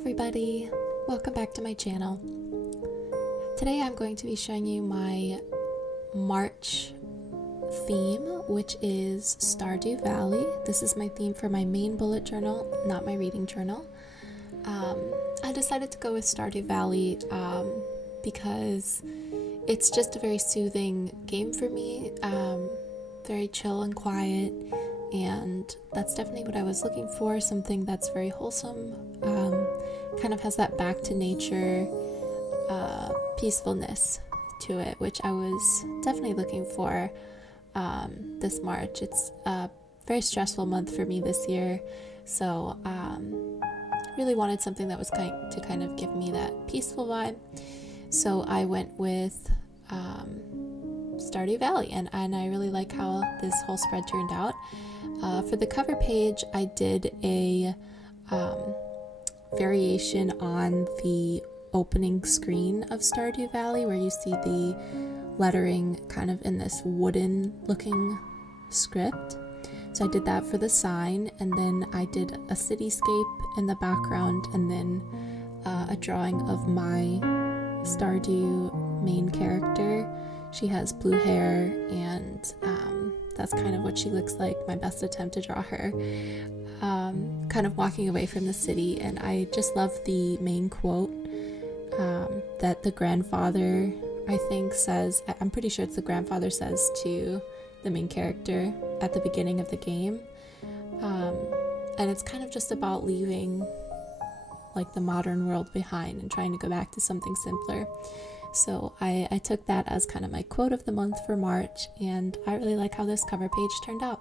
everybody, welcome back to my channel. Today I'm going to be showing you my March theme, which is Stardew Valley. This is my theme for my main bullet journal, not my reading journal. I decided to go with Stardew Valley because it's just a very soothing game for me, very chill and quiet, and that's definitely what I was looking for, something that's very wholesome, kind of has that back to nature peacefulness to it, which I was definitely looking for this March. It's a very stressful month for me this year, so really wanted something that was to kind of give me that peaceful vibe. So I went with Stardew Valley, and I really like how this whole spread turned out. For the cover page, I did a variation on the opening screen of Stardew Valley, where you see the lettering kind of in this wooden looking script. So I did that for the sign, and then I did a cityscape in the background, and then a drawing of my Stardew main character. She has blue hair, and that's kind of what she looks like, my best attempt to draw her, kind of walking away from the city. And I just love the main quote that the grandfather, I think, says. I'm pretty sure it's the grandfather says to the main character at the beginning of the game, and it's kind of just about leaving like the modern world behind and trying to go back to something simpler. So I took that as kind of my quote of the month for March, and I really like how this cover page turned out.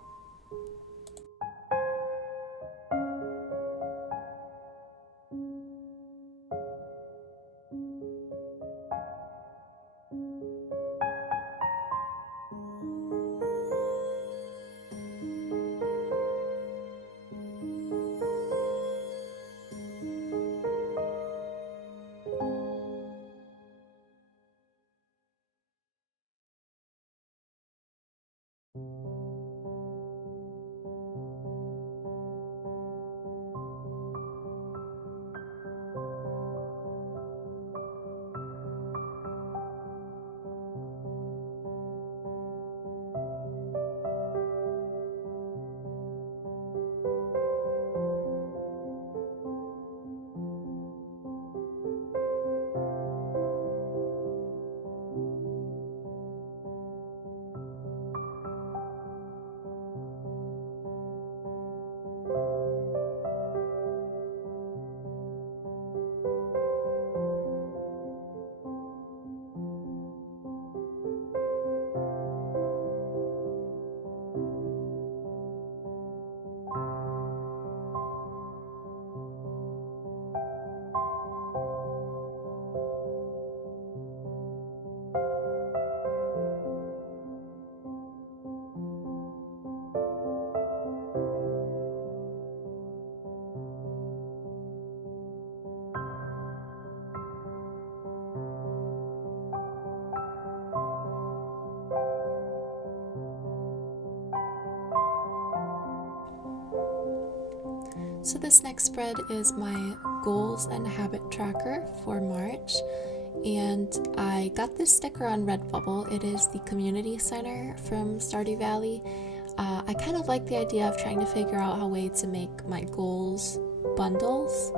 So this next spread is my goals and habit tracker for March, and I got this sticker on Redbubble. It is the community center from Stardew Valley. I kind of like the idea of trying to figure out a way to make my goals bundles.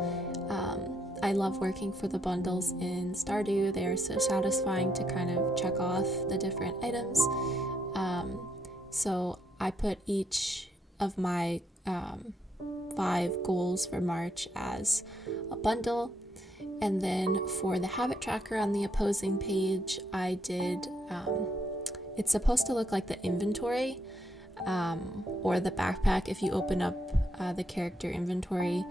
I love working for the bundles in Stardew. They are so satisfying to kind of check off the different items. So I put each of my 5 goals for March as a bundle, and then for the habit tracker on the opposing page, I did it's supposed to look like the inventory or the backpack if you open up the character inventory.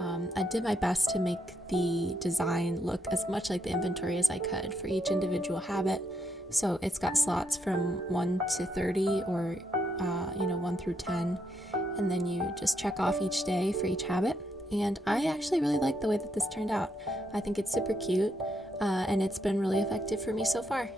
I did my best to make the design look as much like the inventory as I could for each individual habit. So it's got slots from 1 to 30, or 1 through 10, and then you just check off each day for each habit. And I actually really like the way that this turned out. I think it's super cute, and it's been really effective for me so far.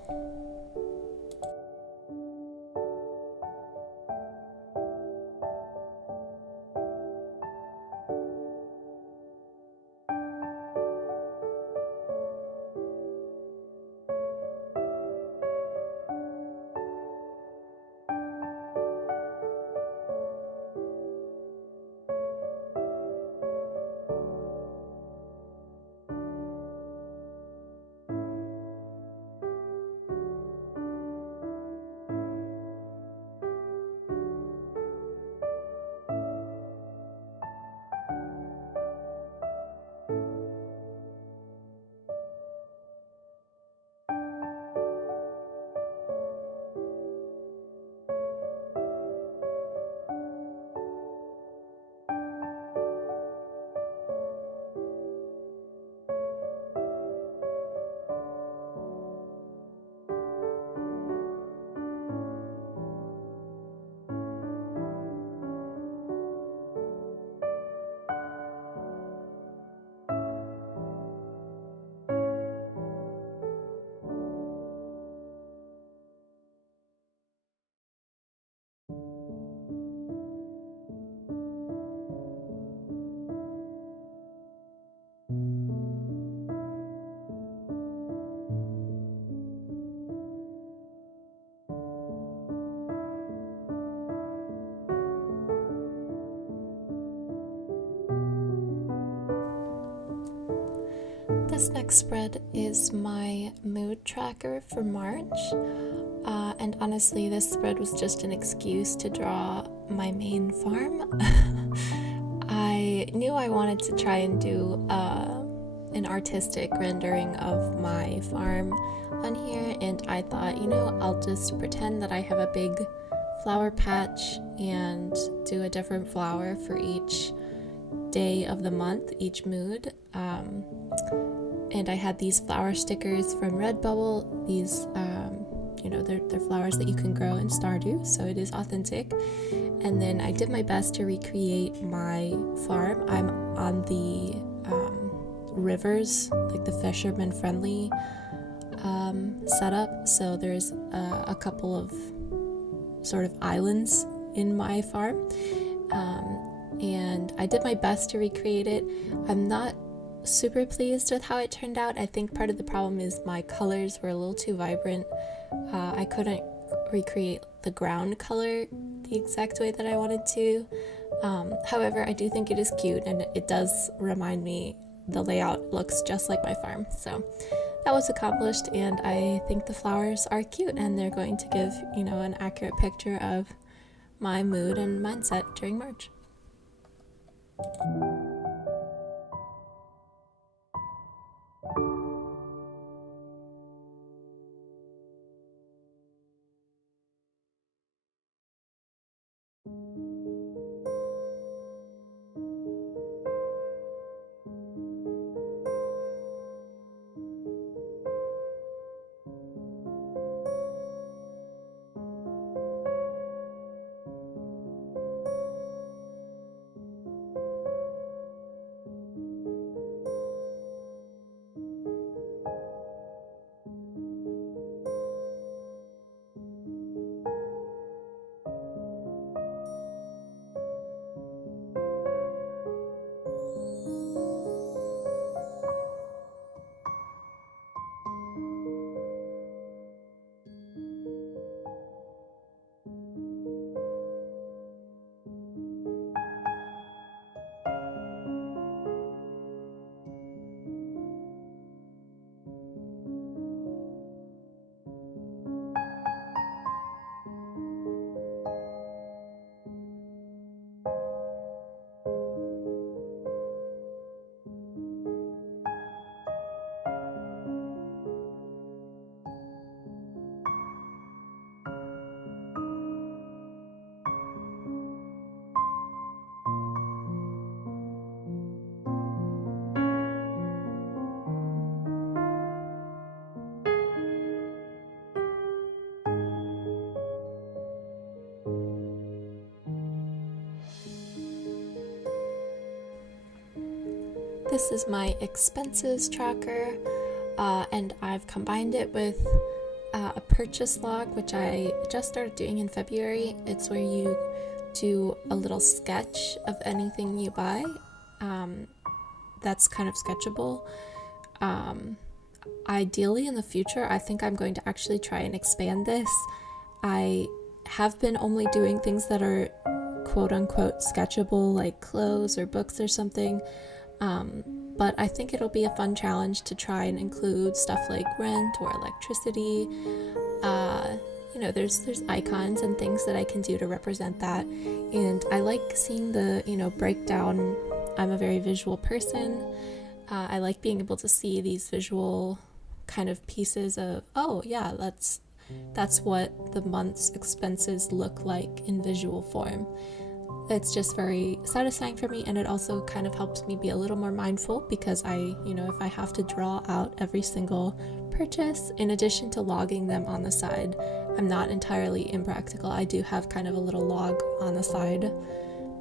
This next spread is my mood tracker for March, and honestly this spread was just an excuse to draw my main farm. I knew I wanted to try and do an artistic rendering of my farm on here, and I thought, I'll just pretend that I have a big flower patch and do a different flower for each day of the month, each mood. And I had these flower stickers from Redbubble. These, they're flowers that you can grow in Stardew, so it is authentic. And then I did my best to recreate my farm. I'm on the rivers, like the fisherman friendly setup. So there's a couple of sort of islands in my farm. And I did my best to recreate it. I'm not super pleased with how it turned out. I think part of the problem is my colors were a little too vibrant. I couldn't recreate the ground color the exact way that I wanted to. However, I do think it is cute, and it does remind me, the layout looks just like my farm. So that was accomplished, and I think the flowers are cute, and they're going to give, an accurate picture of my mood and mindset during March. This is my expenses tracker, and I've combined it with a purchase log, which I just started doing in February. It's where you do a little sketch of anything you buy. That's kind of sketchable. Ideally in the future, I think I'm going to actually try and expand this. I have been only doing things that are quote unquote sketchable, like clothes or books or something. But I think it'll be a fun challenge to try and include stuff like rent or electricity. There's icons and things that I can do to represent that. And I like seeing the, breakdown. I'm a very visual person. I like being able to see these visual kind of pieces of, oh yeah, that's what the month's expenses look like in visual form. It's just very satisfying for me, and it also kind of helps me be a little more mindful, because if I have to draw out every single purchase in addition to logging them on the side, I'm not entirely impractical. I do have kind of a little log on the side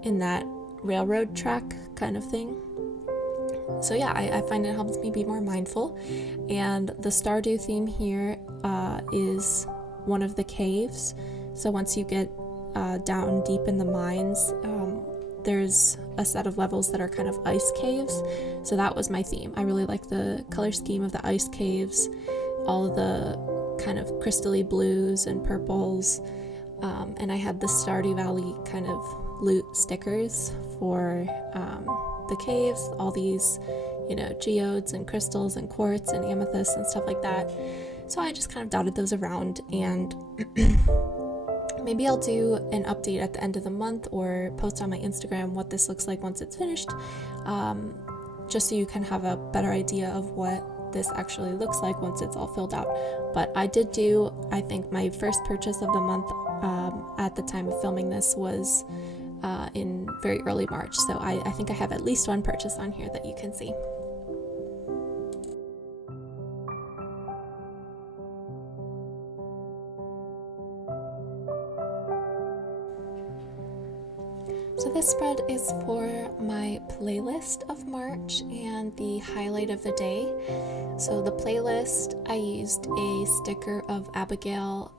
in that railroad track kind of thing. So yeah, I find it helps me be more mindful. And the Stardew theme here is one of the caves. So once you get down deep in the mines, there's a set of levels that are kind of ice caves. So that was my theme. I really like the color scheme of the ice caves, all of the kind of crystally blues and purples, and I had the Stardew Valley kind of loot stickers for the caves, all these you know, geodes and crystals and quartz and amethyst and stuff like that. So I just kind of dotted those around, and maybe I'll do an update at the end of the month or post on my Instagram what this looks like once it's finished, just so you can have a better idea of what this actually looks like once it's all filled out. But I did do, I think my first purchase of the month at the time of filming this was in very early March, so I think I have at least one purchase on here that you can see. So this spread is for my playlist of March and the highlight of the day. So the playlist, I used a sticker of Abigail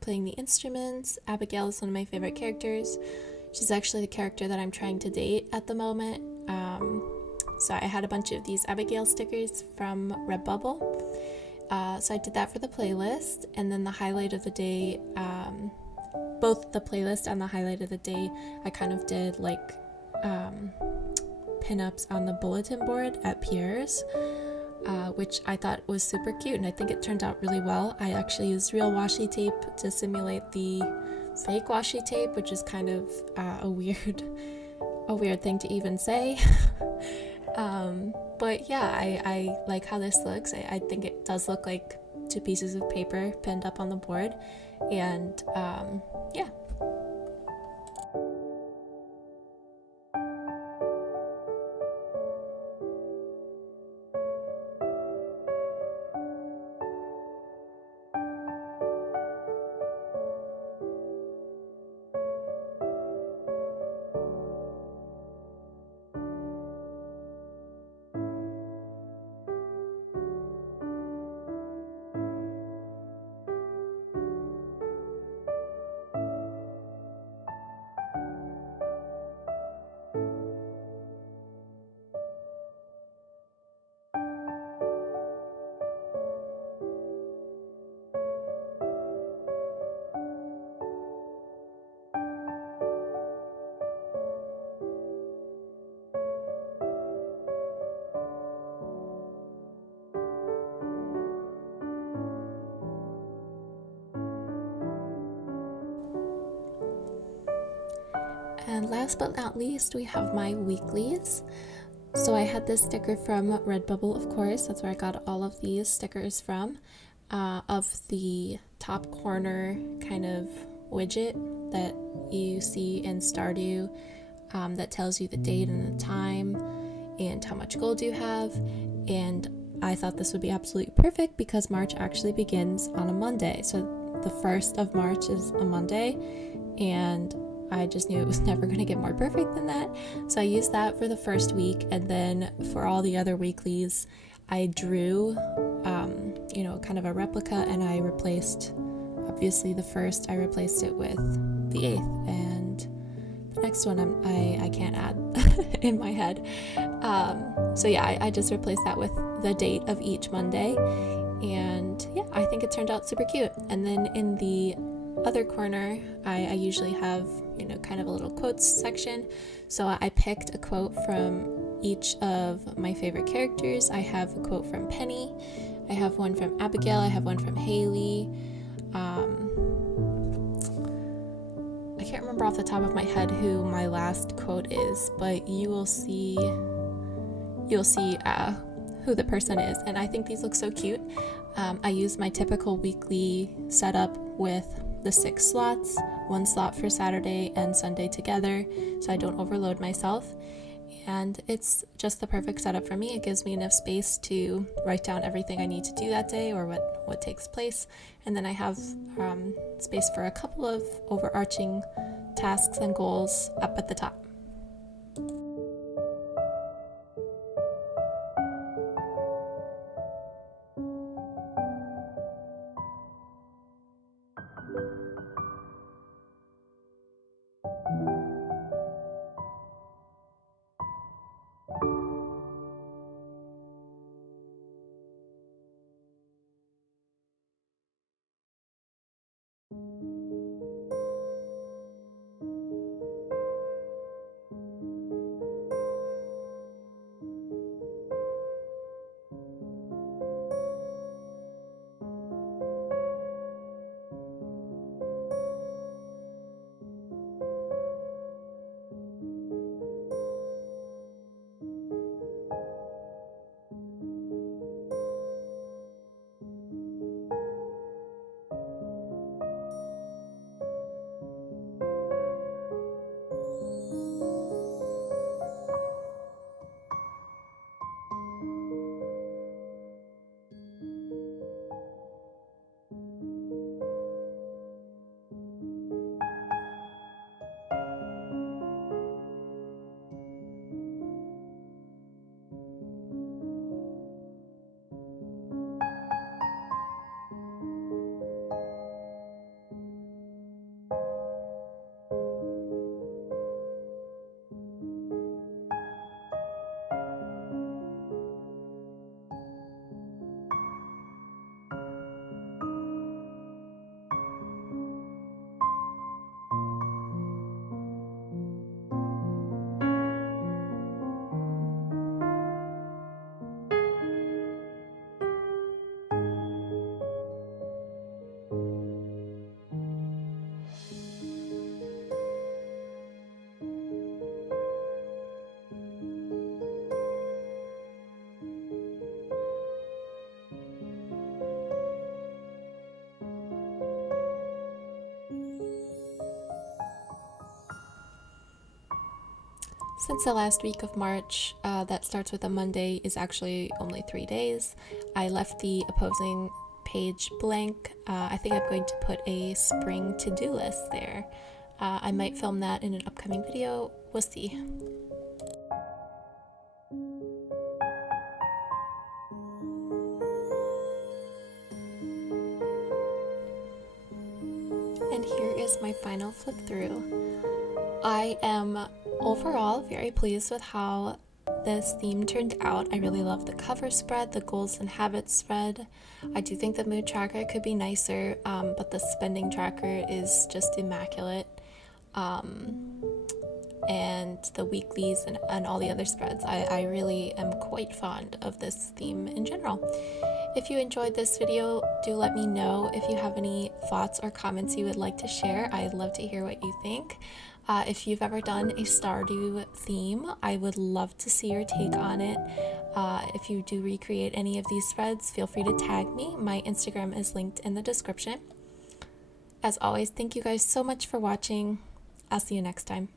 playing the instruments. Abigail is one of my favorite characters. She's actually the character that I'm trying to date at the moment. So I had a bunch of these Abigail stickers from Redbubble. So I did that for the playlist, and then the highlight of the day, both the playlist and the highlight of the day, I kind of did like pinups on the bulletin board at Pierre's, which I thought was super cute, and I think it turned out really well. I actually used real washi tape to simulate the fake washi tape, which is kind of a weird thing to even say. But yeah, I like how this looks. I think it does look like two pieces of paper pinned up on the board, and yeah. And last but not least, we have my weeklies. So I had this sticker from Redbubble, of course. That's where I got all of these stickers from, of the top corner kind of widget that you see in Stardew, that tells you the date and the time and how much gold you have. And I thought this would be absolutely perfect because March actually begins on a Monday. So the 1st of March is a Monday, and I just knew it was never going to get more perfect than that. So I used that for the first week, and then for all the other weeklies, I drew, kind of a replica, and I replaced, obviously the first, I replaced it with the 8th, and the next one I can't add in my head. So yeah, I just replaced that with the date of each Monday, and yeah, I think it turned out super cute. And then in the other corner, I usually have, kind of a little quotes section. So I picked a quote from each of my favorite characters. I have a quote from Penny, I have one from Abigail, I have one from Haley. I can't remember off the top of my head who my last quote is, but you'll see who the person is, and I think these look so cute. I use my typical weekly setup with the 6 slots, 1 slot for Saturday and Sunday together, so I don't overload myself. And it's just the perfect setup for me. It gives me enough space to write down everything I need to do that day, or what takes place. And then I have space for a couple of overarching tasks and goals up at the top. Since the last week of March, that starts with a Monday, is actually only 3 days, I left the opposing page blank. I think I'm going to put a spring to-do list there. I might film that in an upcoming video. We'll see. And here is my final flip through. I am overall very pleased with how this theme turned out. I really love the cover spread, the goals and habits spread. I do think the mood tracker could be nicer, but the spending tracker is just immaculate. And the weeklies and all the other spreads. I really am quite fond of this theme in general. If you enjoyed this video, do let me know. If you have any thoughts or comments you would like to share, I'd love to hear what you think. If you've ever done a Stardew theme, I would love to see your take on it. If you do recreate any of these spreads, feel free to tag me. My Instagram is linked in the description. As always, thank you guys so much for watching. I'll see you next time.